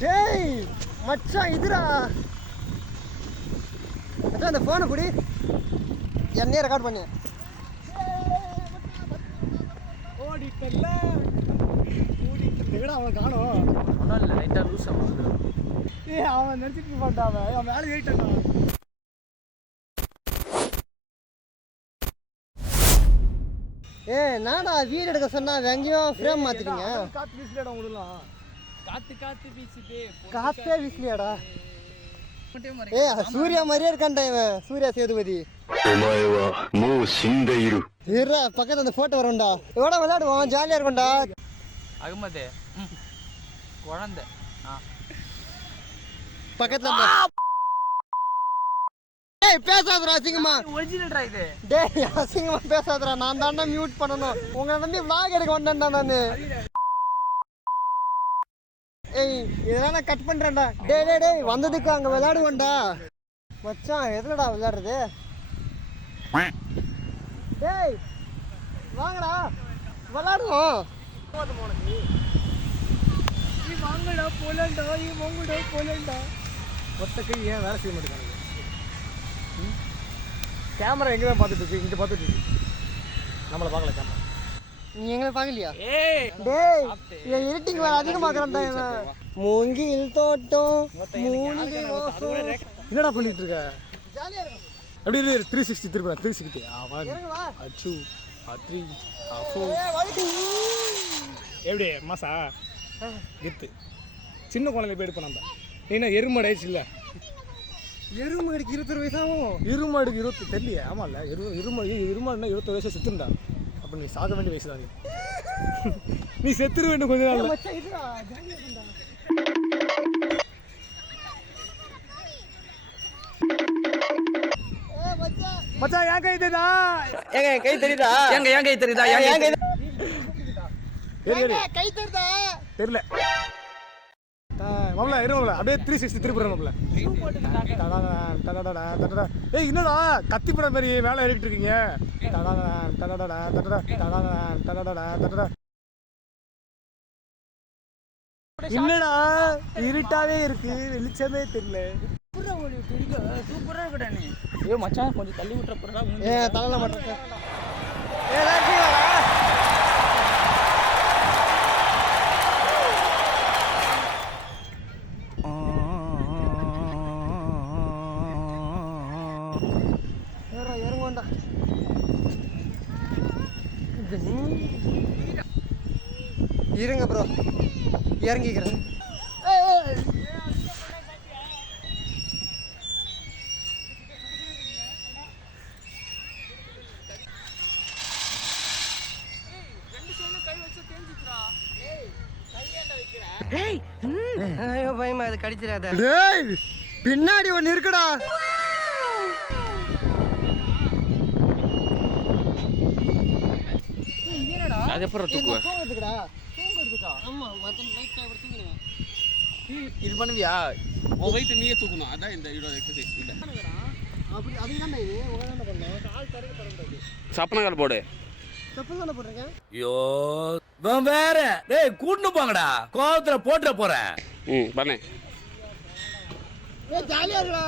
டேய் மச்சான் இதுடா மச்சான் அந்த ஃபோனை புடி என்னையே ரெக்கார்ட் பண்ணு ஓடிட்டல்ல ஓடிட்டேடா அவன் காணோம் ஒன்றும் இல்லை லைட்டாக லூஸ் ஆகும் அவன் நினச்சிட்டு மாட்டான் அவன் மேலே ஏறிட்டான் நானா வீடு எடுக்க சொன்னா எங்கேயும் ஃப்ரேம் மாத்திட்டீங்க காத்து வீசலடா உங்களலாம் காத்து வீசிட்டே காத்தே வீசலையாடா சூர்யா மாதிரியே இருக்கான்டா இவன் சூர்யா சேதுபதி பக்கத்துல அந்த போட்டோ வரும்டா எவ்வளோ விளையாடுவோம் ஜாலியா இருக்கும்டா அகமதே குழந்தை பக்கத்துல பேசாதடா அசிங்கமா ஒரிஜினல்டா இது டேய் அசிங்கமா பேசாதடா நான் தான்டா மியூட் பண்ணனும் உங்களை நம்பி vlog எடுக்க வந்தேன்டா நானு இதெல்லாம் கட் பண்றேன்டா டேய் வந்ததுக்கு அங்க விளையாடுவோம்டா மச்சான் எதுலடா விளையாடுறது டேய் வாங்கடா விளையாடுவோம் வாங்கடா போலண்டா ஒத்த கை ஏன் வேலை செய்ய மாட்டேங்காங்க கேமரா எங்கே தான் பார்த்துட்டு இருக்கு இங்கே பார்த்துட்டு இருக்கு நம்மளை பார்க்கல கேமரா நீ எங்களை பார்க்கலையா டேய் இவன் எடிட்டிங் வேலை அதிகம் பார்க்குறான்டா இவன் மூங்கில் தோட்டம் என்னடா பண்ணிட்டு இருக்க ஜாலியாக இருக்கும் அப்படி 360 திரும்ப 360 அச்சு 3 எப்படி மாசா கெத்து சின்ன குழந்தை போய் எடுப்போம் நம்ம நீனா எருமாடு ஆயிடுச்சு இல்லை எருமாடுக்கு 21 வயசாகும் எருமாடுக்கு 20 தெரியலையே ஆமாம்ல எருமாடுனா 21 வயசு செத்துருந்தா அப்போ நீ சாக வேண்டிய வயசு தான் நீ செத்துரு வேண்டும் கொஞ்ச நாள் மச்சான் என் கை தெரியுதா ஏங்க கை தெரியுதா என் கை தெரியுதா கை தெரியுதா தெரியல மாப்பிள்ள இருமாப்ல அப்படியே 360 திருப்புறோம் ஏய் என்னடா கத்தி படம் மாதிரி வேலை ஏறிட்டு இருக்கீங்க என்னடா இருட்டாவே இருக்கு வெளிச்சமே தெரியல சூப்பரா இருக்கடா நீ ஏ மச்சான் கொஞ்சம் தள்ளி விட்டுற போறடா தலைல மாட்டேன் இறங்கோண்டா இருங்க ப்ரோ இறங்கிக்கிறேன் ஐயோ பயமா அது கடிச்சிடாத பின்னாடி ஒன்று இருக்குடா அது எப்பறம் தூக்குவ ஆமா மத்தன லைட் டைம் தூக்குறேன் இது பண்ணுவியா உன் weight நீயே தூக்கணும் அதான் இந்த இதோட எக்சர்சைஸ் இல்ல அப்படி அதுதான் இது உங்களால பண்ணேன் கால் தரைக்கு தரணும் சப்பன கால் போடு செப்பல் தான போடுறீங்க ஐயோ நான் வேற டேய் கூட்னு போங்கடா கோவத்துல போட்ற போறேன் பண்ணு ஜாலியா இருக்குடா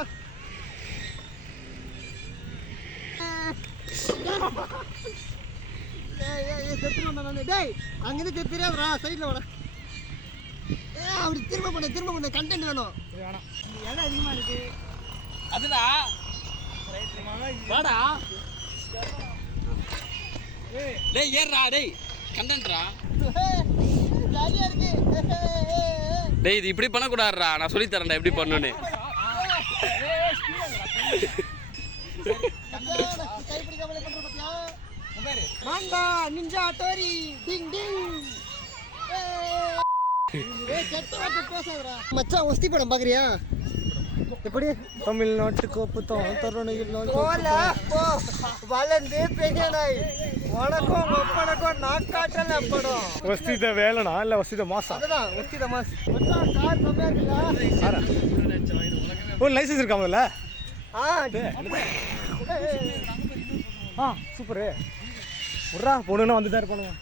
டேய் அங்கிருந்து தெரியாதுடா சைட்ல வாடா அப்படி திரும்ப பண்ண கண்டென்ட் வேணும் வேணாம் இடம் அதிகமா இருக்கு அதுடா வாடா டேய் ஏறா டேய் கண்டென்ட்ரா ஜாலியா இருக்கு டேய் இது இப்படி பண்ண கூடாதுடா நான் சொல்லி தரேன்டா எப்படி பண்ணனும்னு கை பிடிக்காம பண்ற பாத்தியா வாண்டா நிஞ்சா டோரி டிங் டிங் செட்டு வாட்டு பேசாதடா மச்சான் ஒஸ்தி படம் பாக்குறியா எப்படி தமிழ்நாட்டு கோப்பு தான் தருணையில் வளர்ந்து பெரியனாய் வணக்கம் ஒப்பனக்கம் நாக்காட்டல் படம் வஸ்தித வேலனா இல்ல வஸ்தித மாசா அதுதான் வஸ்தித மாஸ் மச்சான் கார் கம்மியா இருக்குடா ஒரு லைசென்ஸ் இருக்கா முதல்ல சூப்பர் உர்ரா பொண்ணுன்னா வந்து தான் இருப்பானுங்க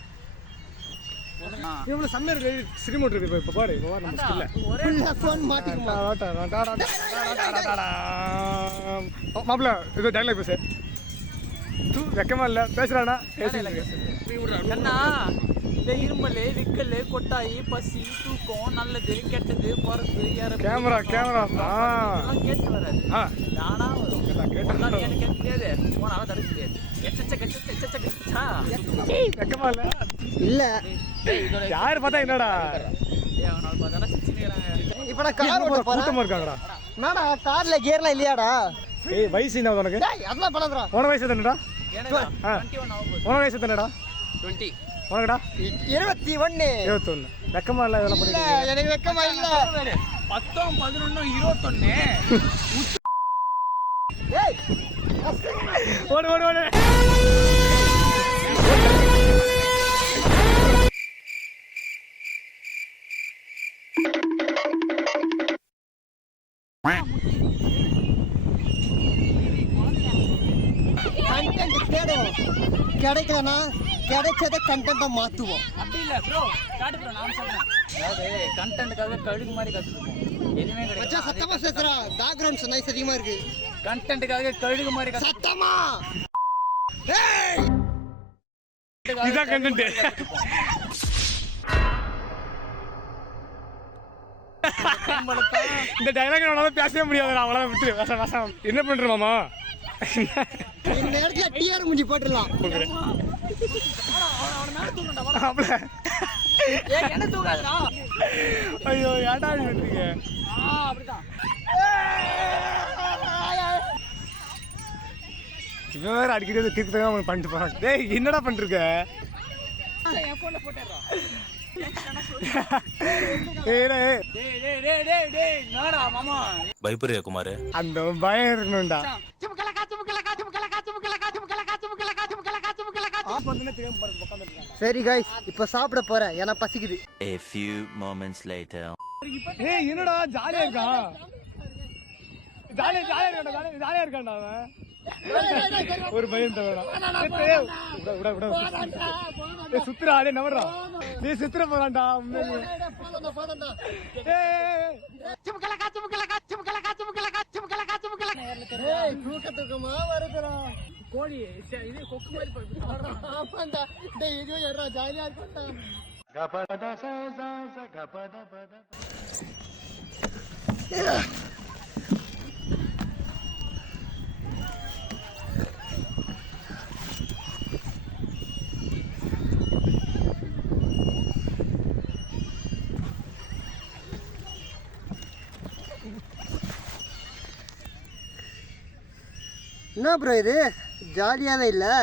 இவ்வளோ செம்மையாக இருக்கு சிரிமோட் இருக்கு இப்போ பாரு இப்போ நம்ம ஸ்கில்ல ஃபோன் மாட்டிக்குமா மாப்பிள்ள இது டைலாக் பேசு வெக்கமா இல்லை பேசுறானா அண்ணா இந்த இருமல் விக்கல் கொட்டாயி பசி தூக்கம் நல்லது கெட்டது பிறப்பு கேமரா கேட்டு வராது தானா வரும் எனக்கு கேட்க முடியாது போனால தடுக்க முடியாது வெக்கமா இல்லை இல்ல யாரு பார்த்தா என்னடா இப்ப நான் கார் ஓட்ட போறேன் கூட்டமா இருக்காங்கடா என்னடா கார்ல கியர்லாம் இல்லையாடா ஏய் வயசு என்ன உனக்கு டேய் அதெல்லாம் பண்ணாதடா உன வயசு தானடா உன வயசு தானடா 20 உனக்குடா 21 21 வெக்கமா இல்லை இதெல்லாம் இல்ல பண்ணிட்டு எனக்கு வெக்கமா இல்ல 10 11 21 ஏய் ஓடு ஓடு ஓடு கண்டென்ட் தேடுவோம் கிடைக்கலனா கிடைச்சத கண்டென்ட்டை மாத்துவோம் அப்படி இல்ல ப்ரோ காட்டு ப்ரோ நான் சொல்றேன் அதாவது கண்டென்ட்காக கழுகு மாதிரி கத்துப்போம் எதுவுமே மச்சான் கிடையாது சத்தமா பேசுறா பேக்ரவுண்ட் நாய்ஸ் அதிகமா இருக்கு கண்டென்ட்காக கழுகு மாதிரி சத்தமா ஏய் இதான் கண்டென்ட் இந்த டைலாக் என்னால பேசவே முடியாது அவ்வளோதான் விட்டு விஷம் என்ன பண்ற மாமா இந்த நேரத்துல டிஆர் மூஞ்சி போட்டுடலாம் என்ன தூக்காதுடா ஐயோ ஏன்டா பண்றீங்க அப்படிதான் இவன் வேற அடிக்கடி கிரிக்கெட் அவன் பண்ணிட்டு போறான் டேய் என்னடா பண்ணிருக்க என் போன்ல போட்டுறா பயப்படுறியா குமார்? அந்த பயம் இருக்கணும்டா சரி गाइस இப்போ சாப்பிட போறேன் ஏன்னா பசிக்குது A few moments later. ஏய் என்னடா ஜாலியா இருக்கான் ஜாலியா இருக்கான்டா அவன் ஒரு பயம் தவிர சுத்துறா அதே நவர்றா நீ சுத்துற போறான்டா தூக்கமா வருதுடா கோழி இது கொக்கு மாதிரி ஆமாண்டா டேய் இது ஏறா ஜாலியா இருக்குடா என்ன ப்ரோ இது ஜாலியாவே இல்லை